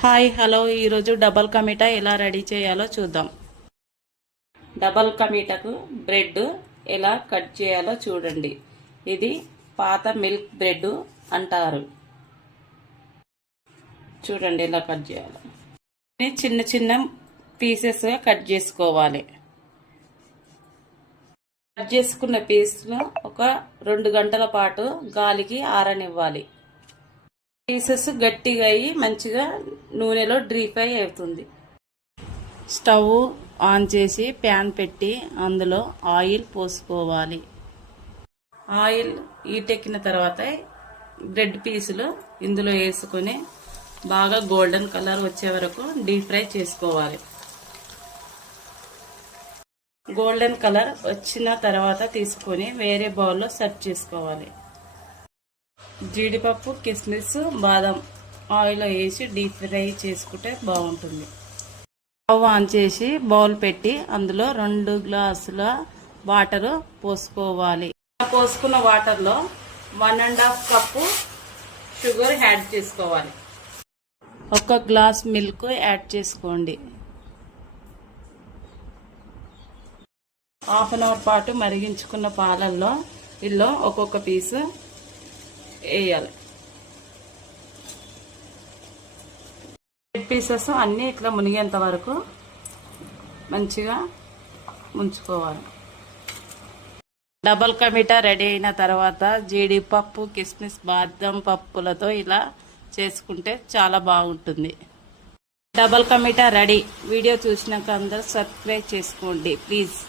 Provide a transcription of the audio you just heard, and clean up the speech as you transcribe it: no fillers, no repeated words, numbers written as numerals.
Hi hello ఈరోజు double కమీటా ఎలా ready చేయాలో చూద్దాం. డబల్ కమీటాకు బ్రెడ్ ఎలా కట్ చేయాలో చూడండి. ఇది పాత మిల్క్ బ్రెడ్ అంటారు. చూడండి ఎలా కట్ చేయాలో. చిన్న చిన్న పీసెస్గా కట్ చేసుకోవాలి. కట్ చేసుకున్న పీస్ను ఒక 2 గంటల పాటు గాలికి ఆరనివ్వాలి. పీసెస్ గట్టిగా అయ్యి మంచిగా నూనెలో డ్రీప్ ఫ్రై అవుతుంది. స్టవ్ ఆన్ చేసి ప్యాన్ పెట్టి అందులో ఆయిల్ పోసుకోవాలి. ఆయిల్ ఈటెక్కిన తర్వాత బ్రెడ్ పీసులు ఇందులో వేసుకొని బాగా గోల్డెన్ కలర్ వచ్చే వరకు డీప్ ఫ్రై చేసుకోవాలి. గోల్డెన్ కలర్ వచ్చిన తర్వాత తీసుకొని వేరే బౌల్లో సర్వ్ చేసుకోవాలి. జీడిపప్పు, కిస్మిస్, బాదం ఆయిల్లో వేసి డీప్ ఫ్రై చేసుకుంటే బాగుంటుంది. స్టవ్ ఆన్ చేసి బౌల్ పెట్టి అందులో 2 గ్లాసుల వాటర్ పోసుకోవాలి. పోసుకున్న వాటర్లో 1½ కప్పు షుగర్ యాడ్ చేసుకోవాలి. 1 గ్లాస్ మిల్క్ యాడ్ చేసుకోండి. హాఫ్ అన్ అవర్ పాటు మరిగించుకున్న పాలల్లో ఇల్లో ఒక్కొక్క పీసు వేయాలి. బ్రెడ్ పీసెస్ అన్నీ ఇట్లా మునిగేంత వరకు మంచిగా ఉంచుకోవాలి. డబల్ కమీటా రెడీ అయిన తర్వాత జీడిపప్పు, కిస్మిస్, బాదం పప్పులతో ఇలా చేసుకుంటే చాలా బాగుంటుంది. Double కమీటా ready. వీడియో చూసినాక అందరూ సబ్స్క్రైబ్ చేసుకోండి ప్లీజ్.